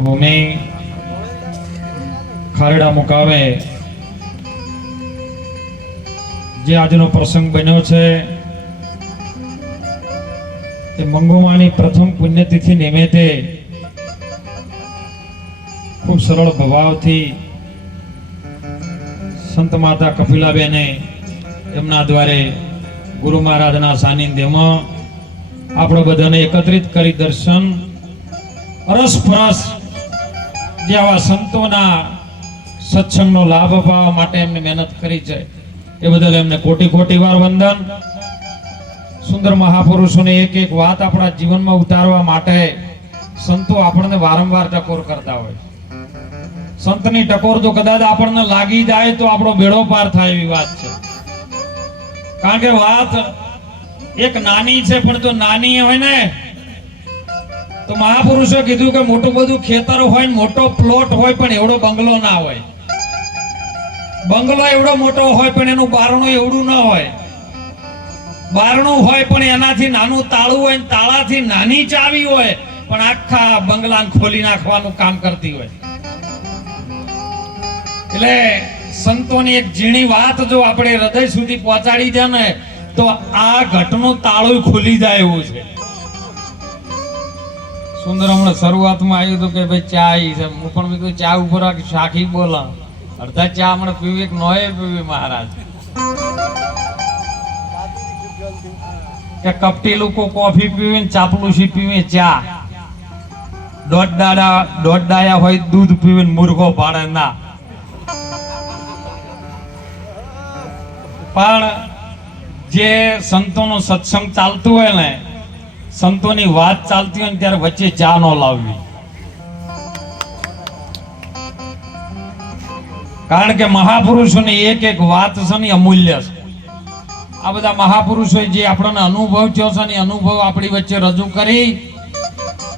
ભૂમિ ખારડા મુકામે જે આજનો પ્રસંગ બન્યો છે એ મંગોમાની પ્રથમ પુણ્યતિથિ નિમિત્તે ખૂબ સરળ ભાવથી સંત માતા કપિલાબેને એમના દ્વારે ગુરુ મહારાજના સાનિધ્યમાં આપણો બધાને એકત્રિત કરી દર્શન અરસપરસ જે આવા સંતોના સત્સંગનો લાભ અપાવવા માટે એમને મહેનત કરી છે એ બદલ એમને કોટી કોટી વાર વંદન. સુંદર મહાપુરુષોની એક એક વાત આપણા જીવનમાં ઉતારવા માટે સંતો આપણને વારંવાર ટકોર કરતા હોય. સંતની ટકોર જો કદાચ આપણને લાગી જાય તો આપણો બેડો પાર થાય એવી વાત છે. કારણ કે વાત એક નાની છે, પણ જો નાની હોય ને તો મહાપુરુષો કીધું કે મોટું બધું ખેતર હોય ને મોટો પ્લોટ હોય પણ એવડો બંગલો ના હોય. બંગલો એવડો મોટો હોય પણ એનું બારણું એવડું ના હોય. બારણું હોય પણ એનાથી નાનું તાળું હોય, તાળાથી નાની ચાવી હોય પણ આખા બંગલાને ખોલી નાખવાનું કામ કરતી હોય. એટલે સંતોની એક ઝીણી વાત જો આપણે હૃદય સુધી પહોંચાડી દે ને તો આ ઘટનું તાળું ખુલી જાય એવું છે. સુંદર હમણાં શરૂઆતમાં આવ્યું હતું કે ભાઈ ચા આવી છે. હું પણ કીધું ચા ઉપર સાખી બોલા અડધા ચા હમણાં પીવી એક નોય પીવી મહારાજ કે કપટી લોકો કોફી પીવી ચાપલુસી પીવી ચા. દોઢ ડાયા હોય દૂધ પીવી મુર્ગો પાડે ના. પણ જે સંતોનો સત્સંગ ચાલતું હોય ને, સંતોની વાત ચાલતી હોય ને ત્યારે વચ્ચે ચા ન લાવવી. કારણ કે મહાપુરુષોની એક એક વાત છે ને અમૂલ્ય છે. આ બધા મહાપુરુષો જે આપણને અનુભવ થયો છે ને અનુભવ આપણી વચ્ચે રજૂ કરી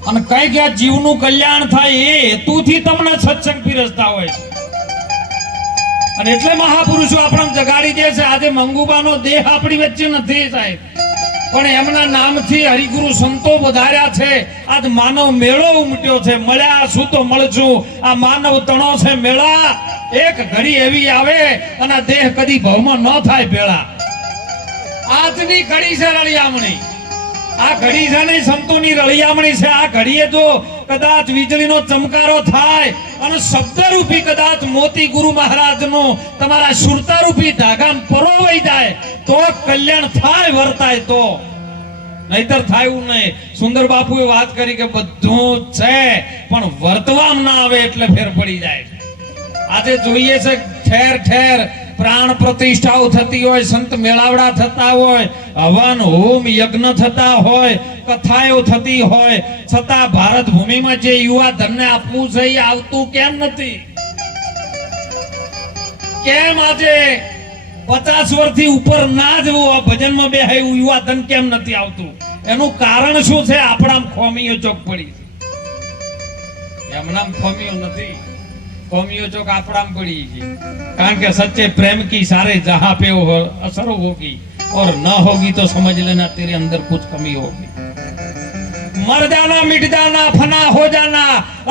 અને કઈક આ જીવનું કલ્યાણ થાય એ હેતુથી તમને સત્સંગ પીરસતા હોય છે. અને એટલે મહાપુરુષો આપણને જગાડી દે છે. આજે મંગુબાનો દેહ આપણી વચ્ચે નથી સાહેબ, પણ એમના નામથી હરિગુરુ સંતો વધાર્યા છે. આજ માનવ મેળો ઉમટ્યો છે. મળ્યા શું તો મળશું, આ માનવ તણો છે મેળા. એક ઘડી એવી આવે અને દેહ કદી ભવમાં ન થાય ભેળા. આજની ઘડી છે રળિયામણી. આ ઘડી છે ને સંતોની રળિયામણી છે. આ ઘડીએ જો કદાચ વીજળીનો ચમકારો થાય અને શબ્દરૂપી કદાચ મોતી ગુરુ મહારાજનો તમારા સુરતારૂપી ધાગામાં પરોવાઈ જાય તો કલ્યાણ થાય, વર્તાય તો, નહીતર થાય નહીં. સુંદર બાપુએ વાત કરી કે બધું છે પણ વર્તવામાં ના આવે એટલે ફેર પડી જાય. આજે જોઈએ છે ઠેર ઠેર પ્રાણ પ્રતિષ્ઠાઓ થતી હોય, સંત મેળાવડા થતા હોય, હવન હોમ યજ્ઞ થતા હોય, કથાઓ થતી હોય, છતાં ભારત ભૂમિમાં જે યુવા ધનને આપવું છે એ આવતું કેમ નથી? કેમ આજે 50 વર્ષથી ઉપર ના જવું આ ભજનમાં બેહાય એવું યુવા ધન કેમ નથી આવતું? એનું કારણ શું છે? આપણામાં ખોમીઓ ચોક પડી છે. એમનામ ખોમીઓ નથી, ખોમીઓ ચોક આપણામાં પડી છે. કારણ કે સच्चे प्रेम की सारे जहां पे असर होगी और न होगी तो समझ लेना तेरे अंदर कुछ कमी होगी. मर जाना मिट जाना फना हो जाना,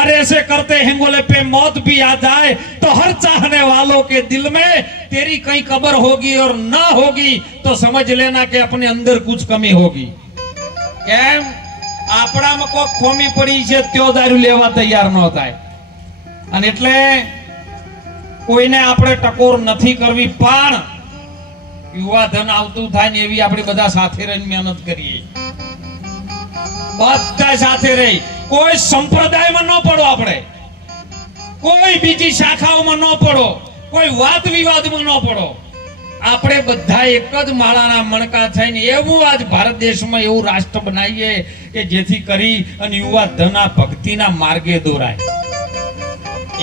अरे ऐसे करते हैं बोले पे मौत भी आ जाए तो हर चाहने वालों के दिल में तेरी कहीं कब्र होगी और ना होगी तो समझ लेना कि अपने अंदर कुछ कमी होगी. કેમ? આપણામાં કોઈ ખોમી પડી છે ત્યો દારૂ લેવા તૈયાર ન થાય. અને એટલે કોઈને આપણે ટકોર નથી કરવી, પણ યુવા ધન આવતું થાય ને એવી આપણે બધા સાથે રહીને મહેનત કરીએ. બધા સાથે રહી કોઈ સંપ્રદાયમાં ન પડો, આપણે કોઈ બીજી શાખાઓમાં ન પડો, કોઈ વાદ વિવાદમાં ન પડો. આપણે બધા એક જ માળાના મણકા થઈને એવું આજ ભારત દેશમાં એવું રાષ્ટ્ર બનાવીએ કે જેથી કરી અને યુવા ધન ભક્તિના માર્ગે દોરાય.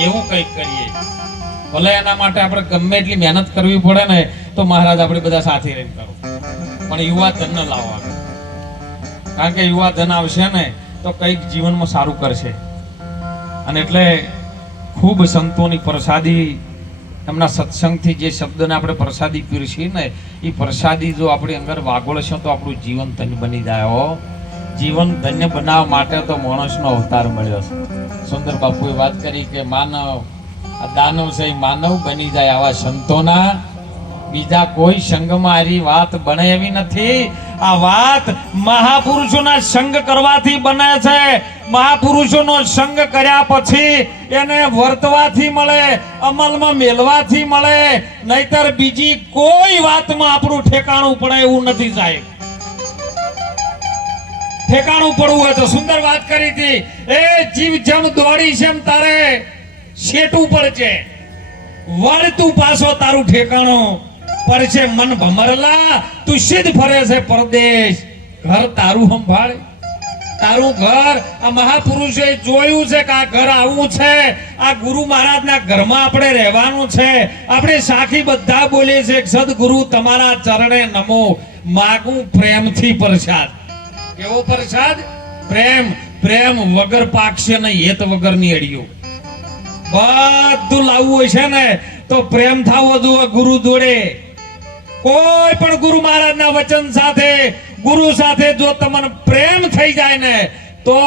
એવું કંઈક કરીએ. ભલે એના માટે આપણે ગમે એટલી મહેનત કરવી પડે ને તો મહારાજ આપણે બધા સાથે રહીને કરો, પણ યુવા ધન ન લાવવાનું. કારણ કે યુવા ધન આવશે ને તો કંઈક જીવનમાં સારું કરશે. અને એટલે ખૂબ સંતોની પ્રસાદી, એમના સત્સંગથી જે શબ્દને આપણે પ્રસાદી પીરસી ને એ પ્રસાદી જો આપણી અંદર વાગોળશે તો આપણું જીવન ધન્ય બની જાય. જીવન ધન્ય બનાવવા માટે તો માણસનો અવતાર મળ્યો છે. સુંદર બાપુએ વાત કરી કે માનવ આ દાનવ છે એ માનવ બની જાય આવા સંતોના બીજા કોઈ સંઘમાં આરી વાત બને એવી નથી. આ વાત મહાપુરુષોના સંગ કરવાથી બને છે. મહાપુરુષોનો સંગ કર્યા પછી એને વર્તવાથી મળે, અમલમાં મેલવાથી મળે, નહીતર બીજી કોઈ વાતમાં આપણું ઠેકાણું પડે એવું નથી સાહેબ. ઠેકાણું પડવું હોય તો સુંદર વાત કરી હતી, એ જીવ જેમ દોડી છે એમ તારે શેટું પડશે, વળતું પાછો તારું ઠેકાણું પડશે. મન ભમરલા તું સિદ્ધ ફરે છે પરદેશ, ઘર તારું સંભાળે, તારું ઘર. આ મહાપુરુષોએ જોયું છે કે આ ઘર આવું છે, આ ગુરુ મહારાજના ઘરમાં આપણે રહેવાનું છે. આપણે સાખી બધા બોલીએ છે, સદગુરુ તમારા ચરણે નમો, માગું પ્રેમથી પ્રસાદ. કેવો પ્રસાદ? પ્રેમ. પ્રેમ વગર પાકશે નહીં, હેત વગરની અડીઓ. બધું લાવવું હોય છે ને તો પ્રેમ થાવો જોઈએ ગુરુ જોડે. કોઈ પણ ગુરુ મહારાજના વચન સાથે, ગુરુ સાથે જો તમને પ્રેમ થઈ જાય ને તો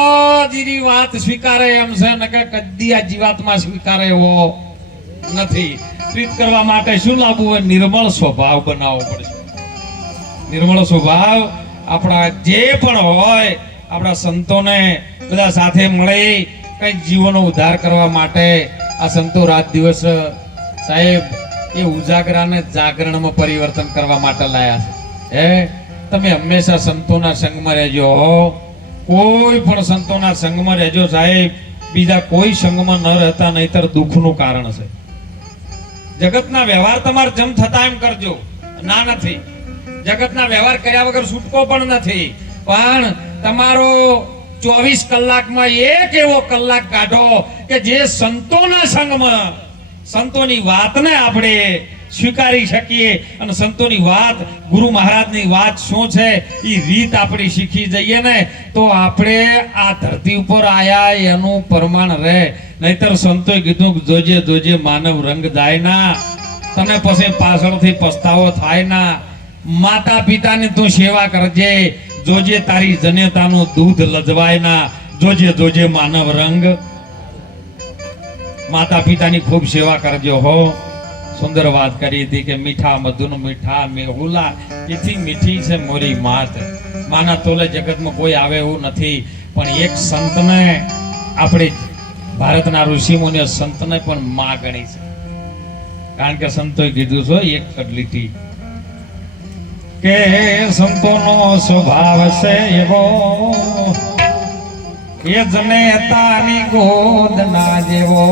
જ એની વાત સ્વીકારે એમ છે, ને કે કદી આ જીવાતમાં સ્વીકારે એવો નથી. પ્રીત કરવા માટે શું લાવવું હોય? નિર્મળ સ્વભાવ બનાવવો પડશે. નિર્મળ સ્વભાવ આપણા જે પણ હોય, આપણા સંતોને બધા સાથે મળી કંઈક જીવનનો ઉદ્ધાર કરવા માટે આ સંતો રાત દિવસ સાહેબ એ ઉજાગરાને જાગરણમાં પરિવર્તન કરવા માટે લાયા છે. હે તમે હંમેશા સંતોના સંગમાં રહેજો. કોઈ પણ સંતોના સંગમાં રહેજો સાહેબ. બીજા કોઈ સંગમાં ન રહેતા, નહીતર દુઃખનું કારણ છે. જગતના વ્યવહાર તમારે જેમ થતા એમ કરજો. ના નથી, જગતના વ્યવહાર કર્યા વગર છૂટકો પણ નથી. પણ તમારો 24 કલાકમાં એક એવો કલાક કાઢો કે જે સંતોના સંગમાં સંતોની વાતને આપણે સ્વીકારી શકીએ, અને સંતોની વાત, ગુરુ મહારાજની વાત શું છે એ રીત આપણે શીખી જઈએ ને તો આપણે આ ધરતી ઉપર આયા એનું પ્રમાણ રહે. નહીતર સંતોએ કીધું જોજે જોજે માનવ રંગ જાય ના, તને પછી પાછળથી પસ્તાવો થાય ના. માતા પિતાની તું સેવા કરજે, જોજે તારી જનેતાનું દૂધ લજવાય ના. જોજે જોજે માનવ રંગ. માતા પિતાની ખૂબ સેવા કરજો હો. સુંદર વાત કરી હતી કે મીઠા મધુન મીઠા મેહુલા, એથી મીઠી છે મોરી માત. માના તોલે જગતમાં કોઈ આવે એવું નથી, પણ એક સંતને આપણે ભારતના ઋષિમુનિઓ સંતને પણ માં ગણી છે. કારણ કે સંતોએ કીધું છે એક કડલીટી કે સંતોનો સ્વભાવ છે એવો, એ જનેતાની ગોદ ના જેવો.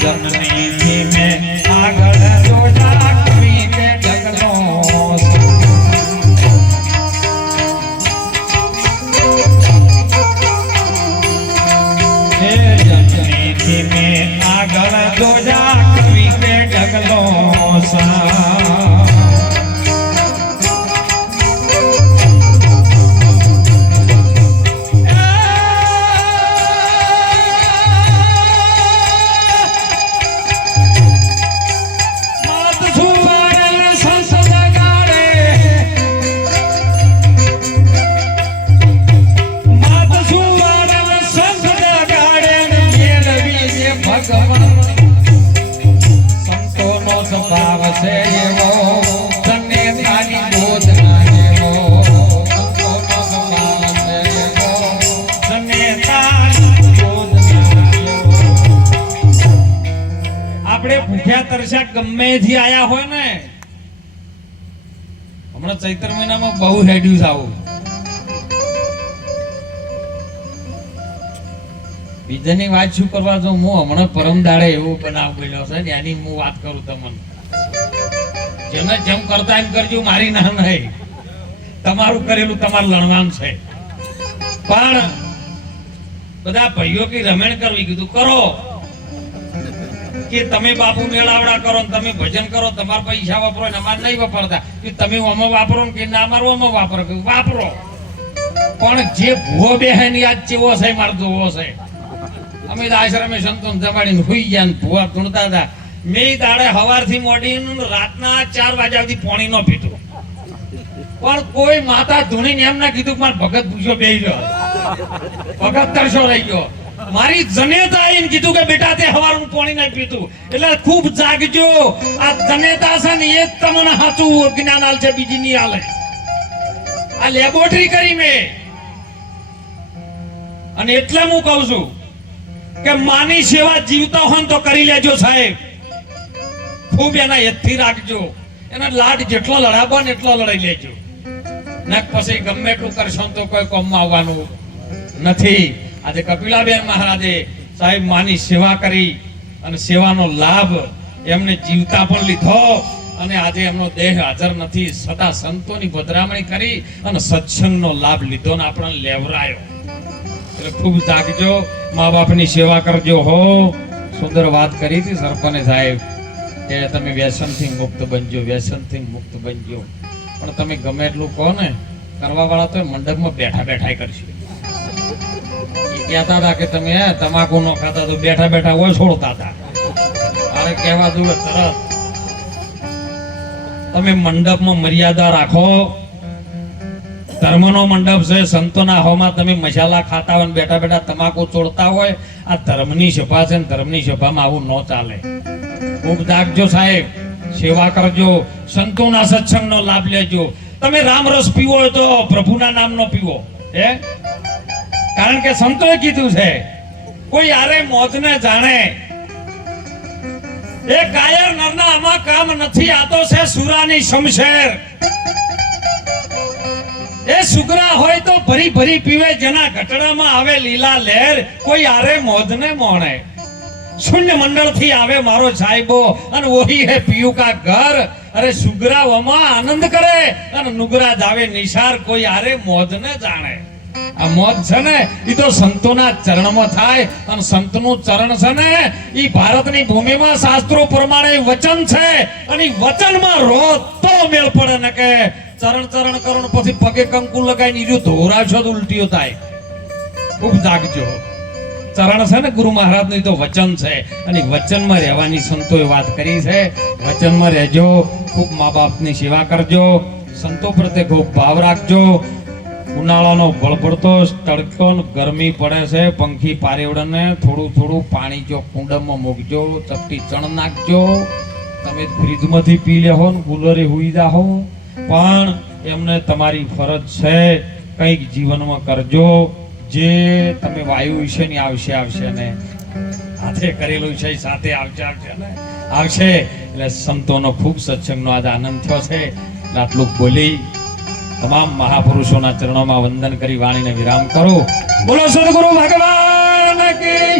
જનની થી મેં આગળ જોયા કવિ કે ઢગલો. જનની થી મેં આગળ જોયા કવિ કે ઢગલો સા. સંતોનો સ્વભાવ છે એવો, જનેતાની ગોદ ના જેવો. સંતોનો સ્વભાવ છે એવો, જનેતાની ગોદ ના જેવો. આપણે ભૂખ્યા તરસ્યા ગમે થી આયા હોય ને, હમણાં ચૈત્ર મહિનામાં બહુ રેડ્યું આવું. બીજાની વાત શું કરવા જો, હું હમણાં પરમ દાડે એવો બનાવ બન્યો છે ને એની હું વાત કરું તમને. જેને જેમ કરતા એમ કરજો, મારી ના નહીં. તમારું કરેલું તમારે લણવાનું છે. પણ બધા ભાઈઓ કે રમેણ કરવી, કીધું કરો કે તમે બાપુ મેળાવડા કરો ને તમે ભજન કરો, તમારા પૈસા વાપરો ને અમારે નહીં વાપરતા. કે તમે આમાં વાપરો ને કે ના અમારું આમાં વાપરો, કે વાપરો. પણ જે ભૂવો બેહે ને યાદ ચેવો છે મારે જોવો છે. અમે તો આશ્રમે સંતો જમાડીને હોઈ ગયા ને ભૂવા ધૂણતા હતા. મેં દાડે હવારથી મોડીને રાતના 4 વાગ્યા સુધી પાણી નો પીધું, પણ કોઈ માતા ધૂણીને એમ ના કીધું કે મારે ભગત પૂછ્યો બેહી ગયો, ભગત તરસો રહી ગયો. મારી જનેતા આવીને કીધું કે બેટા તે હવારનું પાણી નહીં પીતું. એટલે ખૂબ જાગજો. આ જનેતા છે ને એ જ તમને સાચું જ્ઞાન આલ છે, બીજી નહીં આલે. આ લેબોરેટરી કરી મેં. અને એટલે હું કહું છું કે માની સેવા જીવતા હોય તો કરી લેજો સાહેબ. ખૂબ એના યથથી રાખજો. એના લાડ જેટલો લડાવો ને એટલો લડાઈ લેજો. ને પછી ગમે એટલું કરશો તો કોઈ કોમમાં આવવાનું નથી. આજે કપિલાબેન મહારાજે સાહેબ માની સેવા કરી અને સેવાનો લાભ એમને જીવતા પણ લીધો, અને આજે એમનો દેહ હાજર નથી, સદા સંતોની પધરામણી કરી અને સત્સંગનો લાભ લીધો ને આપણને લેવરાયો. એટલે ખૂબ જાગજો, મા બાપની સેવા કરજો. હો સુંદર વાત કરી હતી સરપંચ સાહેબ કે તમે વ્યસનથી મુક્ત બનજો, વ્યસનથી મુક્ત બનજો. પણ તમે ગમે એટલું કહો ને, કરવા વાળા તો મંડપમાં બેઠા બેઠા કરશે. કહેતા હતા કે તમે તમાકુ નો ખાતા તો બેઠા બેઠા હોય છોડતા હતા. અરે કહેવા દઉં તરત તમે મંડપમાં મર્યાદા રાખો. ધર્મનો મંડપ છે, સંતોના હોમાં તમે મસાલા ખાતા હોય બેઠા બેઠા તમાકુ છોડતા હોય, આ ધર્મની સભા છે ને ધર્મની સભામાં આવું ન ચાલે. ખૂબ જાગજો સાહેબ, સેવા કરજો, સંતોના સત્સંગનો લાભ લેજો. તમે રામરસ પીવો હોય તો પ્રભુના નામનો પીવો, હે? કારણ કે સંતોએ કીધું છે કોઈ આરે મોજને જાણે. એ કાયર નરના આમાં કામ નથી, આ તો છે સુરાની શમશેર. એ સુગરા હોય તો ભરી ભરી પીવે, જેના ઘટડામાં આવે લીલા લહેર. કોઈ આરે મોજને મોણે. શૂન્ય મંડળ થી આવે મારો સાહેબો, અને ઓહી હે પીયુ કા ઘર. અરે સુગરા વમાં આનંદ કરે અને નુગરા જાવે નિશાર. કોઈ આરે મોજને જાણે. આ મોજ છે ને એ તો સંતોના ચરણમાં થાય, અને સંતનું ચરણ છે ને એ ભારતની ભૂમિમાં શાસ્ત્રો પ્રમાણે વચન છે, અને વચનમાં રો તો મેળ પડે ને કે ચરણ ચરણ કરો ને પછી પગે કંકુ લગાવીને ઈર્યું ધોરાવશો તો ઉલટીઓ થાય. ખૂબ જાગજો. ચરણ છે ને ગુરુ મહારાજનું તો વચન છે, અને વચનમાં રહેવાની સંતોએ વાત કરી છે. વચનમાં રહેજો, ખૂબ મા બાપની સેવા કરજો, સંતો પ્રત્યે ખૂબ ભાવ રાખજો. ઉનાળાનો બળબડતો તડકો ગરમી પડે છે, પંખી પારેવડાને થોડું થોડું પાણી જો કુંડમાં મૂકજો, ચપટી ચણ નાખજો. તમે ફ્રીજમાંથી પી લેહો ને કુલરે હુઈ જાહો, પણ એમને તમારી ફરજ છે કંઈક જીવનમાં કરજો. જે તમે વાયુ વિશે ની આવશે ને હાથે કરેલું છે સાથે આવશે. એટલે સંતોનો ખૂબ સત્સંગનો આજ આનંદ થયો છે. આટલું બોલી તમામ મહાપુરુષોના ચરણોમાં વંદન કરી વાણીને વિરામ કરો. બોલો સદગુરુ ભગવાન કી